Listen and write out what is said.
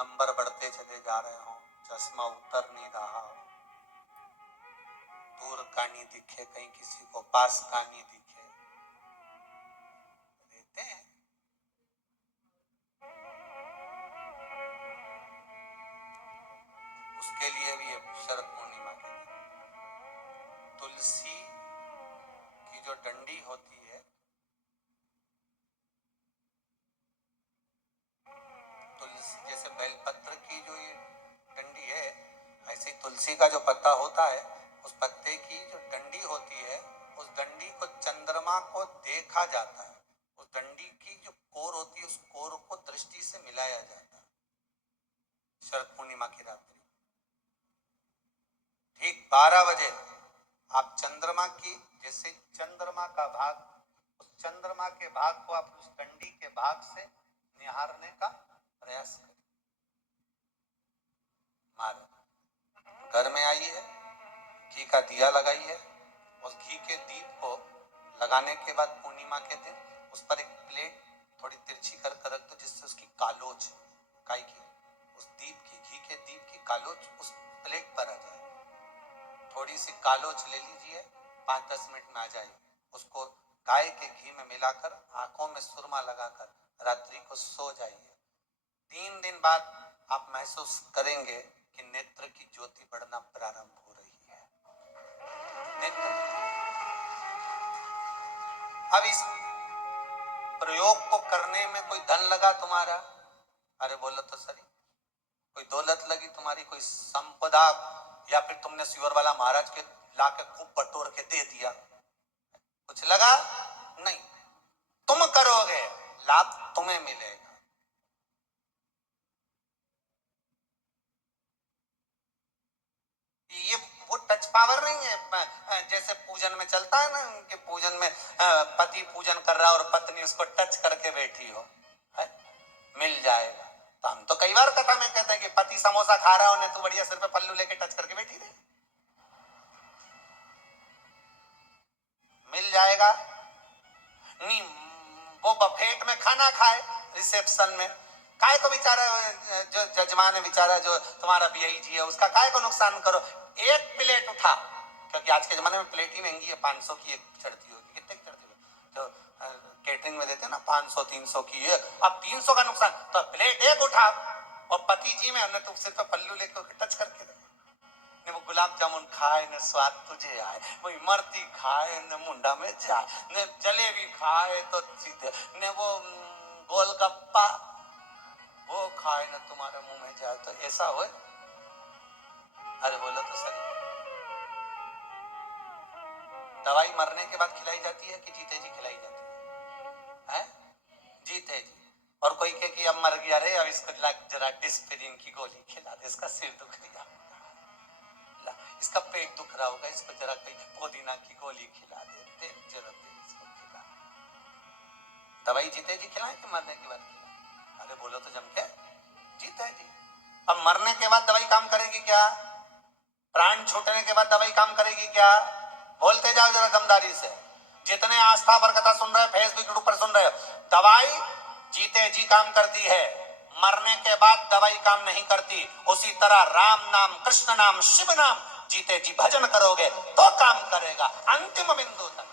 Number बढ़ते चले जा रहे हो, चश्मा उतर नहीं रहा हो, दूर का नहीं दिखे, कहीं किसी को पास का नहीं दिखे, देते हैं। उसके लिए भी शरद पूर्णिमा के दिन तुलसी की जो डंडी होती है, तुलसी जैसे बेलपत्र की जो ये डंडी है, ऐसे तुलसी का जो पत्ता होता है, उस पत्ते की जो डंडी होती है, उस डंडी को चंद्रमा को देखा जाता है, उस डंडी की जो कोर होती है, उस कोर को दृष्टि से मिलाया जाता है शरद पूर्णिमा की रात्रि। ठीक 12 बजे आप चंद्रमा की, जैसे चंद्रमा का भाग, उस चंद्रमा के भाग को आप उस डंडी के भाग से निहारने का प्रयास करें। मारे घर में आई है, घी का दिया लगाई है, उस घी के दीप को लगाने के बाद पूर्णिमा के दिन उस पर एक प्लेट थोड़ी तिरछी कर रख दो, जिससे उसकी कालोच, काय की, उस दीप की, घी के दीप की कालोच उस प्लेट पर आ जाए। थोड़ी सी कालोच ले लीजिए, 5-10 मिनट में आ जाएगी। उसको गाय के घी में मिलाकर आंखों में सुरमा लगाकर रात्रि को सो जाइए। 3 दिन बाद आप महसूस करेंगे कि नेत्र की ज्योति बढ़ना प्रारंभ हो रही है। नेत्र। अब इस प्रयोग को करने में कोई धन लगा तुम्हारा? अरे बोलो तो सही। कोई दौलत लगी तुम्हारी, कोई संपदा, या फिर तुमने सिवर वाला महाराज के लाके खूब बटोर के दे दिया, कुछ लगा? नहीं। तुम करोगे, लाभ तुम्हें मिलेगा। ये वो टच पावर नहीं है जैसे पूजन में चलता है ना, कि पूजन में पति पूजन कर रहा है और पत्नी उसको टच करके बैठी हो, है? मिल जाएगा। तो हम तो कई बार कथा में कहते हैं कि पति समोसा खा रहा हो, तू बढ़िया सिर पे पल्लू लेके टच करके बैठी रही, मिल जाएगा। नहीं, वो बफेट में खाना खाए रिसेप्शन में, काय को बेचारा जो जजमान है बेचारा, जो तुम्हारा बीआई जी है, उसका काय को नुकसान करो। एक प्लेट उठा, क्योंकि आज के जमाने में प्लेट ही महंगी है, 500 की एक चढ़ती होगी, कितने की चढ़ती होगी, तो केटरिंग में देते हैं ना 500-300 की है। अब 300 का नुकसान, तो प्लेट एक उठा और पति जी में हमने तो सिर पे पल्लू लेकर टच करके दे, ने वो गुलाब जामुन खाए ने स्वाद तुझे आए, वो इमरती खाए ने मुंडा में जाए, ने जलेबी खाए तो सीधे, ने वो गोलगप्पा वो खाए ना तुम्हारे मुंह में जाए, तो ऐसा हो? अरे बोलो तो सही। दवाई मरने के बाद खिलाई जाती है कि जीते जी खिलाई जाती है? जीते जी। और कोई कहे कि अब मर गया रे, अब इसको जरा डिस्पिरिन की गोली खिला दे, इसका सिर दुख गया, इसका पेट दुख रहा होगा, इसको जरा कोई पुदीना की गोली खिला दे, जरा दे इसको खिला। दवाई जीते जी खिलाएं कि मरने के बाद खिलाएं? अरे बोलो तो जम के, जीते जी। अब मरने के बाद दवाई काम करेगी क्या? प्राण छूटने के बाद दवाई काम करेगी क्या? बोलते जाओ जरा दमदारी से। जितने आस्था पर कथा सुन रहे, फेसबुक यूट्यूब पर सुन रहे, दवाई जीते जी काम करती है, मरने के बाद दवाई काम नहीं करती। उसी तरह राम नाम, कृष्ण नाम, शिव नाम जीते जी भजन करोगे तो काम करेगा अंतिम बिंदु तक।